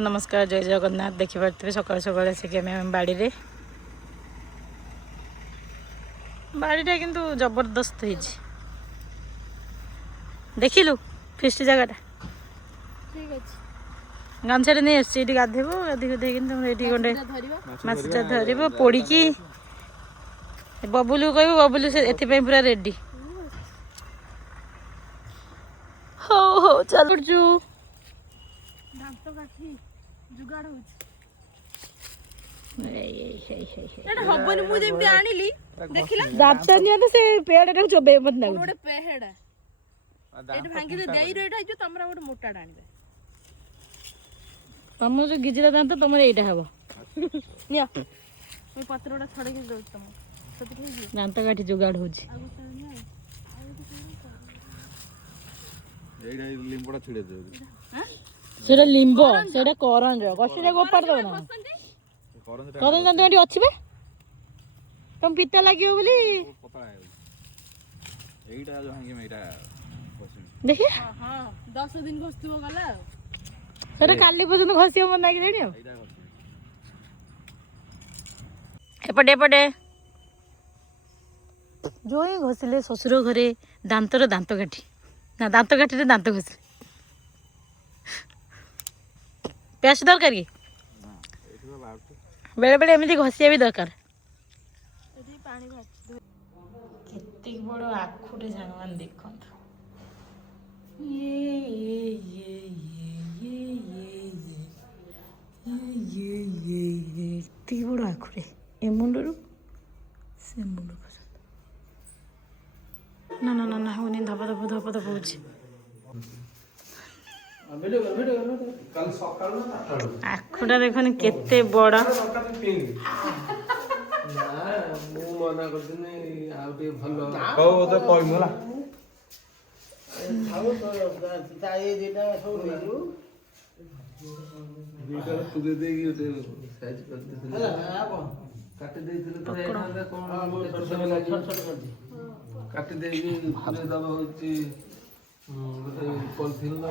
नमस्कार जय जगन्नाथ देखिपे सकाल सकाल आसिक बाड़ी बाड़ीटा किंतु जबरदस्त देखिलु फिस्ट जगह गामछा नहीं आसी गाधेबू गाधी गुधे गोटे मछटा धर पोड़ी बबुलू कह बबुलू से एपाई पूरा रेडी हो हो चलुचु तुम जो गिजरा दांत तुम यहाँ हम पत्र छड़े दांत काठी जुगाड़ हो लिंब से करन गछरे गोपार दो ना करन दांत काठी अच्छी तुम पिता लगे बोली देखिए 10 दिन घसुव गला सेटा काली पर्यंत घसी मन लगे एपटे एपटे जो ही घसिले शशुर घरे दांतर दांत काठी ना दांत काठी दांत घसिले पेस्ट दरकार कि बेले बेले एमती घसिया भी दरकार केते बड़ आखुटे सांगमान देखत ये बड़ आखुटे ए मुंडरू से मुंड ना ना ना ना होनी धप धप धप धप होची आखुटा देखनी केते बड़ा काटी देगी दबा होची पॉलिथिन ना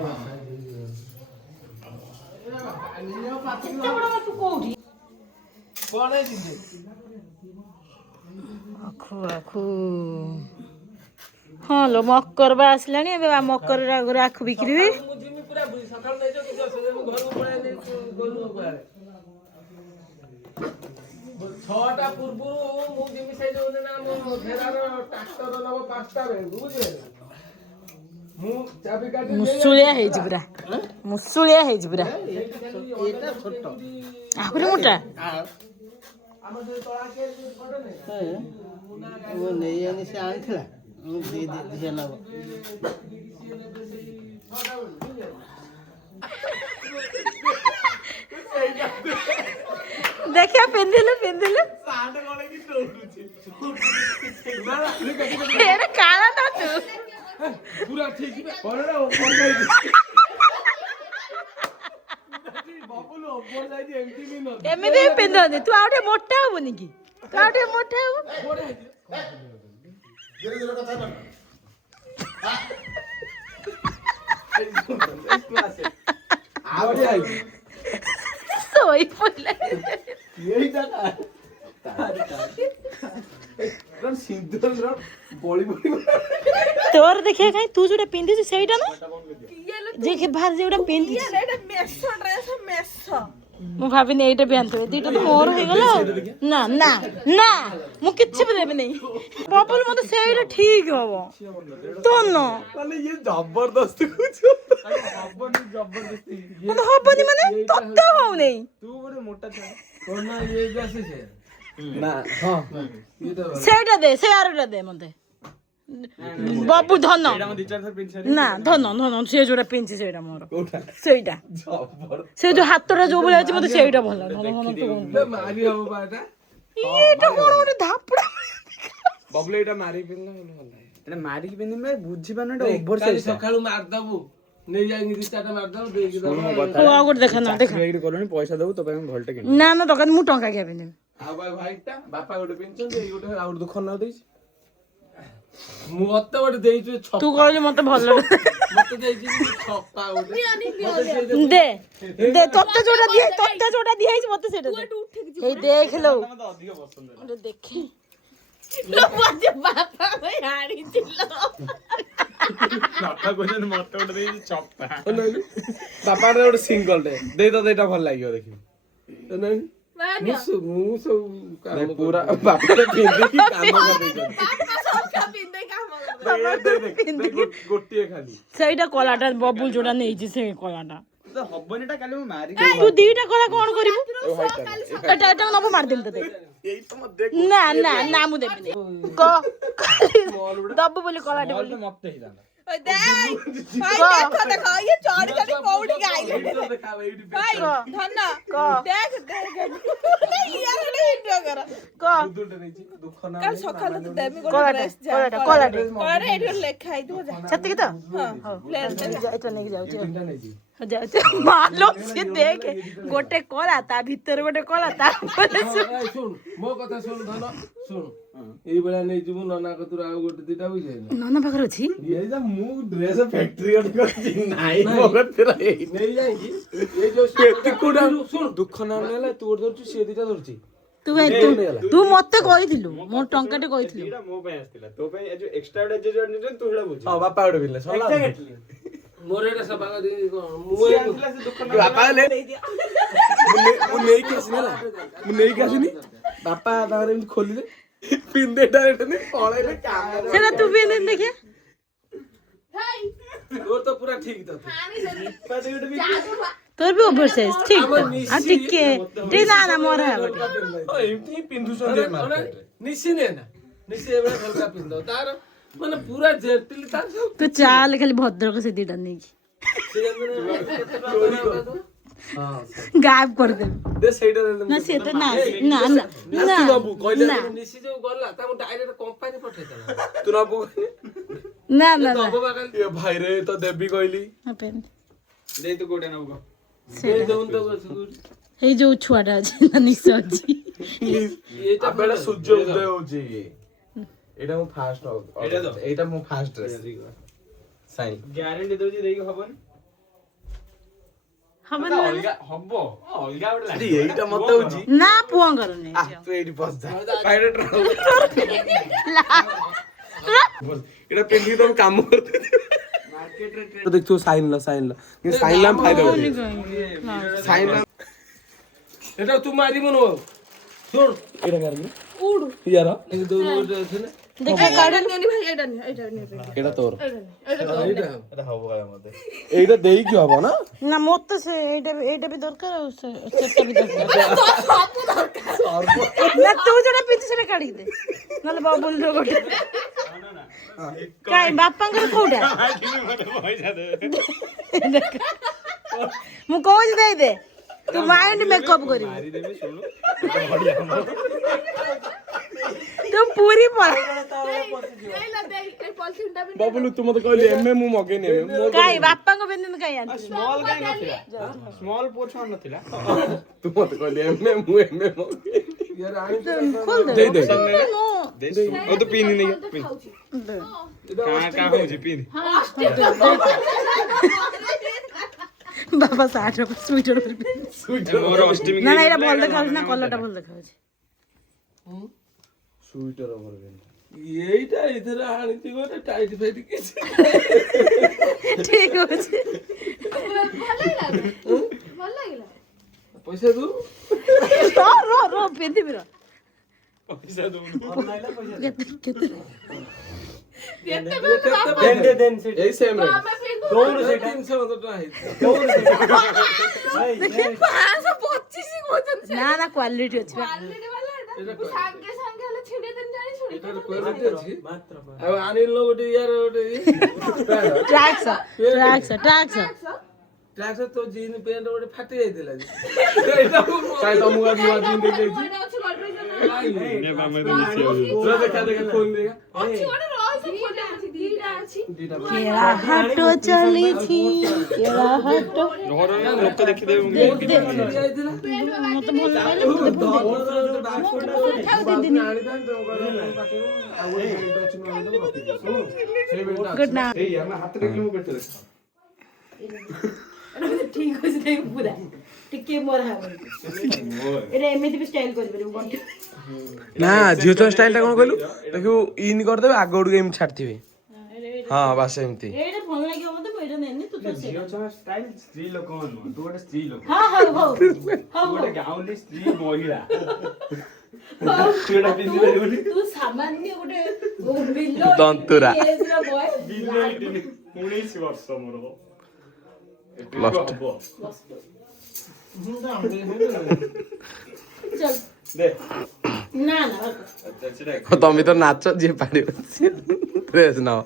आखु आखु हाँ लो मकर बा आसलानी मकर आगे आखु बिक्री हुए छटा पूर्व मुसुलिया पूरा मुसुलिया पूरा आहुरी मोटा देखिए पिंधिलु पिंधिलु काला था तू पूरा ठीक एमती पिंधनी तू आउटे मोटा हबुनी कि तू आउटे मोटा हबु सोई पड़ला यही जगह तोर देखिए कहीं तू जोटा पिंधी सेटा ना जे बाहर जोटा पिंधी मु भाबिनी एटा भी आनथबे दीटा तो मोर हो गेलो ना ना ना मु किछि भी देबे नहीं बबल मते सेटा ठीक हबो तो न माने ये जबरदस्त कुछ हबनी जबरदस्ती मन हबनी माने तत्ता हो नहीं तू बड़े मोटा छ कोना ये जैसे से ना हां ये तो सेटा दे से आरोटा दे मते बाबू धन ना धन धन से जोटा पिंची सेटा मोर सेटा से जो हातटा जो बोले अछि मते सेटा भल धन धन मारी हो बाटा एटा कोन ओटे धापड़ा बबले एटा मारी पिनला भल एटा मारी पिन में बुझी पानो एटा ओवर साइज सकाळू मार दबु नै जाई नी चाटा मार दबु देगी दबु तो आगोट देखा ना देखा एग्री करनी पैसा दबु तो हम भोल्टे के ना ना तो मु टंका के पिने आ भाईटा बापा गोटे पिनछन ए गोटे आउट दुख न देई ମତେ ଗୋଟେ ଦେଇଛୁ ତୁ କହିଲୁ ମତେ ଭଲ ମତେ ଦେଇଛୁ ଛପା ଗୋଟେ ଦେ ଦେ ତତେ ଯୋଉଟା ଦିଆହେଇଛି ମତେ ସେଇଟା ଦେ। ଏଇ ଦେଖ ଲୋ ଗୋଟେ ଦେଖେ ବାପାର ଗୋଟେ ସିଙ୍ଗଲ ଟେ ଦେଇ ତ ଏଇଟା ଭଲ ଲାଗିବ ଦେଖିବି ମୁଁ ସବୁ କାମ ପୁରା ବାପାରେ ପିନ୍ଧିକି କାମ କରିଦେଇଛନ୍ତି ଗୋଟିଏ ଖାଲି ସେଇଟା କଳାଟା ବବୁଲ ଯୋଉଟା ନେଇଛି ସେଇ କଳାଟା ହବନି ଟା କାଲି ମୁଁ ମାରି ତୁ ଦିଟା କଳା କଣ କରିବୁ ଏଟା ନବ ମାରିଦେଲି ତତେ ନା ନା ନା ମୁଁ ଦେବିନି ଦବୁ ବୋଲି କଳାଟେ ବୋଲି ମତେ ହେଇଥାନ୍ତା ସେତିକି ତ ନେଇକି ଯାଉଛି ମାଲୋ ସିଏ ଦେଖେ ଗୋଟେ କଳା ତା ଭିତରେ ଗୋଟେ କଳା ତାପରେ ଶୁଣ ମୋ କଥା ଶୁଣ ଧନ ଶୁଣ ଏଇଭଳିଆ ନେଇଯିବୁ ନନା କତୁରୁ ଆଉ ଗୋଟେ ଦିଟା ବୁଝେଇଲା ନନା ପାଖରେ ଅଛି ମୁଁ ଡ୍ରେସ ଫ୍ୟାକ୍ଟ୍ରି ନାଇଁ ନେଇ ଯାଇକି ଏଇ ଯୋଉ ଶୁଣ ଦୁଃଖ ନା ନେଲା ତୁ ଗୋଟେ ଧରୁଛୁ ସିଏ ଦିଟା ଧରୁଛି ତୁ ମତେ କହିଥିଲୁ ମୋ ଟଙ୍କାଟେ କହିଥିଲୁ ମୋ ପାଇଁ ଆସିଥିଲା ତୋ ପାଇଁ ଏ ଯୋଉ ଏକ୍ସଟ୍ରା ଗୋଟେ ଯେ ତୁ ସେଟା ବୁଝ ହଁ ବାପା ଗୋଟେ ବିଲେ ମୋର ଏଇଟା ସଫା କରିଦେଇ କଣ ମୁଁ ବାପା ମୁଁ ନେଇକି ଆସିନି ହେଲା ମୁଁ ନେଇକି ଆସିନି ବାପା ତାଙ୍କର ଏମିତି ଖୋଲିଲେ ପିନ୍ଧେ ଡାଇରେକ୍ଟ ପଳେଇଲେ ସେଟା ତୁ ପିନ୍ଧି ଦେଖିଆ ତୋର ତ ପୁରା ଠିକ ତ ତୋର ବି ଓଭର ସାଇଜ ଠିକ ତ ଆଉ ଟିକେ ନା ନା ମୋର ଏମିତି ହିଁ ପିନ୍ଧୁଛନ୍ତି ନିଶି ନେ ନା ନିଶି ଏବେ ହଲକା ପିନ୍ଧ ତାର ମାନେ ପୁରା ଜେଟିଲି ତାର ତୁ ଚାଲ ଖାଲି ଭଦ୍ରକ ସେ ଦିଟା ନେଇକି ଗାୟବ କରିଦେବି ନା ସେ ତ ନା ନା ନା ନା ନିଶି ଯୋଉ ଗଲା ତାକୁ ଡାଇରେକ୍ଟ କମ୍ପାନୀ ପଠେଇଦେଲା ତୁ ନବୁ ନା ନା ନା ଭାଇ ରେ ତ ଦେବି କହିଲି ଦେଇ ତୁ କୋଉଟା ନବୁ ଏଇ ଯୋଉ ଛୁଆଟା ଅଛି ନା ନିଶ ଅଛି ଏଇଟା ସୂର୍ଯ୍ୟ ଉଦୟ ହଉଛି ଏଇଟା ମୁଁ ଫାଷ୍ଟ ଏଇଟା ମୁଁ ଫାଷ୍ଟ ଡ୍ରେସ ସାଇନ୍ ଗ୍ୟାରେଣ୍ଟି ଦଉଛି ଦେଇକି ହବନି ହବ ଅଲଗା ଗୋଟେ ଏଇଟା ମତେ ହଉଛି ନା ପୁଅଙ୍କର ନାହିଁ ତୁ ଏଇଠି ବସ ପାଇରେଟ ଏଇଟା ପିନ୍ଧିକି ତମେ କାମ କରୁଥିବ ଦେଖିଥିବ ସାଇନ୍ ଲ ଫାଇଦା ସାଇନ୍ এটা ତୁ ମାରିବୁନୁ ଶୁଣ ଏଇଟା କାରଣ ଉଡ ইয়াର ଏଇ ଦୋ ଗୋଟେ ଅଛି ନା ଦେଖା କାଢ ଏଇଟା ତୋର ଏଇଟା ହବ ଗାୟ ମତେ ଏଇଟା ଦେଇକି ହବ ନା ନା ମତେ ସେ ଏଇଟା ବି ଦରକାର ଆଉ ସେଟା ବି ଦରକାର ନା ତୁ ଯୋଉଟା ପିନ୍ଧୁ ସେଟା କାଢିକି ଦେ ନହେଲେ ବବୁଲ ର ଗୋଟେ କାଇଁ ବାପାଙ୍କର କୋଉଟା ମୁଁ କହୁଛି ଦେଇଦେ ତୁ ମାଇଣ୍ଡ ମେକଅପ କରିବୁ ତୁ ପୁରୀ ବବୁଲୁ ତୁ ମତେ କହିଲି ଏମେ ମୁଁ ମଗେଇନି କାଇଁ ବାପାଙ୍କ ବେନ୍ଦନ କାଇଁ ଆଣିଛୁ ସ୍ମଲ କାଇଁ ନଥିଲା ସ୍ମଲ ପୋଛ ନଥିଲା ତୁ ମତେ କହିଲି ଏମେ ମୁଁ ଏମେ ମଗେଇ यार आनी ଖୋଲ ଦେ ଦେ ओ तो पीनी नहीं पीन का होजी पीन बाबा 60 स्वेटर मोर अष्टमी ना ना एटा भल देखाउछ ना कलरटा भल देखाउछ स्वेटर ओवर এইটা ইধর আনিছি গোটে টাইট ফাইট কিছু ঠিক আছে ভাল লাগিলা পয়সা দু रो पेंदी बिरा पैसा दो केते देन से यही सेम रे दोन से 300 টাকা হইছে दोन से 525 কোচন ना ना क्वालिटी अछि क्वालिटी वाला এটা संगे संगे हले छिडे देन जानी छोड़ी এটার কোয়ালিটি আছে মাত্র আর আনিল গোটে ইয়ার গোটে ट्रैक्स ট্রাক্স তো জিন প্যান্ট গোটে ফাটি যাইতিলা এইটা কাই তো মুগা নুয়া জিন দেই দেই কোইটা আছে গডরেজ ने बामे तो नीचे हो देखा खोल देगा ଅଛି ଗୋଟେ ରହିଛି ଫୋଟो ଅଛି ଦିଟା ଅଛି କେଳା ହାଟ ଚାଲିଛି କେଳା ହାଟ ଘର ଲୋକ ଦେଖିଦେବେ ମୁଁ ମତେ ଭଲ ଲାଗିଲା ଗୁଡ୍ ନାଇଟ୍ ଏଇ ଆମ ହାତରେ ମୁଁ ବେଟରେ ଠିକ ଅଛି ଦେଖ ପୁରା ଟିକେ ମୋର ହବ ଏଟା ଏମିତି ବି ଷ୍ଟାଇଲ କରିପାରିବୁ ଗଣ୍ଠି ନା ଝିଅ ଛୁଆ ଷ୍ଟାଇଲ ଟା କଣ କହିଲୁ ଦେଖିବୁ ଇନ୍ କରିଦେବେ ଆଗ ଆଡକୁ ଏମିତି ଛାଡିଥିବେ ହଁ ବାସ୍ ଏମିତି ଏଇଟା ଭଲ ଲାଗିବ ମତେ ମୁଁ ଏଇଟା ନେନି ତୁ ତ ଝିଅ ଛୁଆ ଷ୍ଟାଇଲ ସ୍ତ୍ରୀ ଲୋକ ନୁହଁ ତୁ ଗୋଟେ ସ୍ତ୍ରୀ ଲୋକ ହଁ ହଉ ହଉ ତୁ ଗୋଟେ ଗାଉଁଲି ସ୍ତ୍ରୀ ମହିଳା ସେଟା ପିନ୍ଧି ପାରିବୁନି ତୁ ସାମାନ୍ୟ ଗୋଟେ ବିଲ ଦନ୍ତୁରା। ଏଜର ବୟ 19 ବର୍ଷ ମୋର Lost. চল দে না না আচ্ছা সেটা ତମେ ତ ନାଚ ଯିଏ ପାରିବ ଡ୍ରେସ୍ ନାଅ